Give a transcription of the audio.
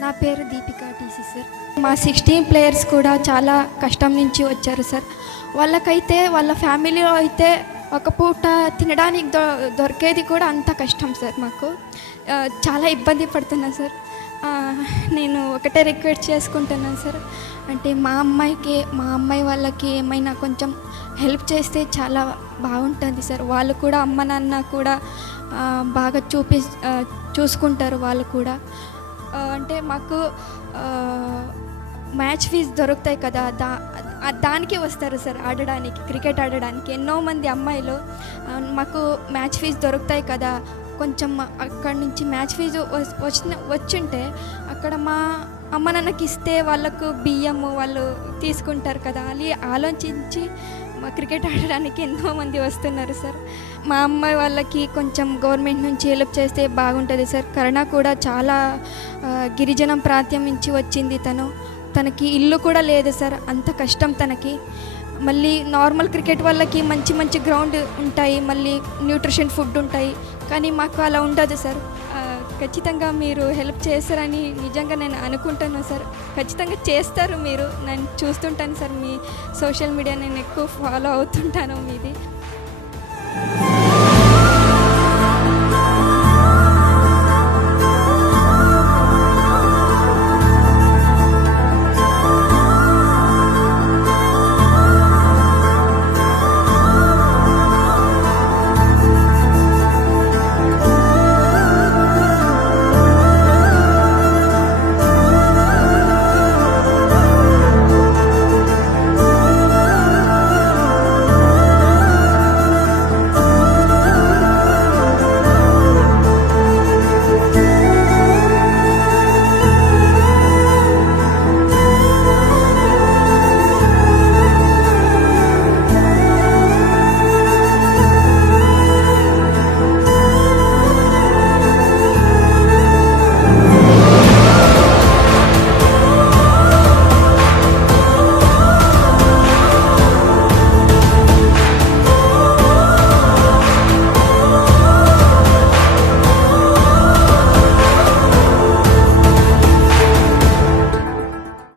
నా పేరు Deepika TC sir. మా 16 ప్లేయర్స్ కూడా చాలా కష్టం నుంచి వచ్చారు సార్. వాళ్ళకైతే వాళ్ళ ఫ్యామిలీలో అయితే ఒక పూట తినడానికి దొరికేది కూడా అంత కష్టం సార్. మాకు చాలా ఇబ్బంది పడుతున్నా సార్. నేను ఒకటే రిక్వెస్ట్ చేసుకుంటున్నాను సార్, అంటే మా అమ్మాయి వాళ్ళకి ఏమైనా కొంచెం హెల్ప్ చేస్తే చాలా బాగుంటుంది సార్. వాళ్ళు కూడా అమ్మ నాన్న కూడా బాగా చూసుకుంటారు వాళ్ళు కూడా. అంటే మాకు మ్యాచ్ ఫీజు దొరుకుతాయి కదా, దానికి వస్తారు సార్ ఆడడానికి, క్రికెట్ ఆడడానికి. ఎన్నో మంది అమ్మాయిలు మాకు మ్యాచ్ ఫీజు దొరుకుతాయి కదా, కొంచెం అక్కడి నుంచి మ్యాచ్ ఫీజు వచ్చుంటే అక్కడ మా అమ్మ నాన్నకి ఇస్తే వాళ్ళకు బియ్యము వాళ్ళు తీసుకుంటారు కదా అని ఆలోచించి మా క్రికెట్ ఆడడానికి ఎంతోమంది వస్తున్నారు సార్. మా అమ్మాయి వాళ్ళకి కొంచెం గవర్నమెంట్ నుంచి హెల్ప్ చేస్తే బాగుంటుంది సార్. కరుణ కూడా చాలా గిరిజన ప్రాంతం నుంచి వచ్చింది. తనకి ఇల్లు కూడా లేదు సార్, అంత కష్టం తనకి. మళ్ళీ నార్మల్ క్రికెట్ వాళ్ళకి మంచి మంచి గ్రౌండ్ ఉంటాయి, మళ్ళీ న్యూట్రిషన్ ఫుడ్ ఉంటాయి, కానీ మాకు అలా ఉండదు సార్. ఖచ్చితంగా మీరు హెల్ప్ చేస్తారని నిజంగా నేను అనుకుంటున్నాను సార్. ఖచ్చితంగా చేస్తారు మీరు, నేను చూస్తుంటాను సార్. మీ సోషల్ మీడియా నేను ఎక్కువ ఫాలో అవుతుంటాను మీది.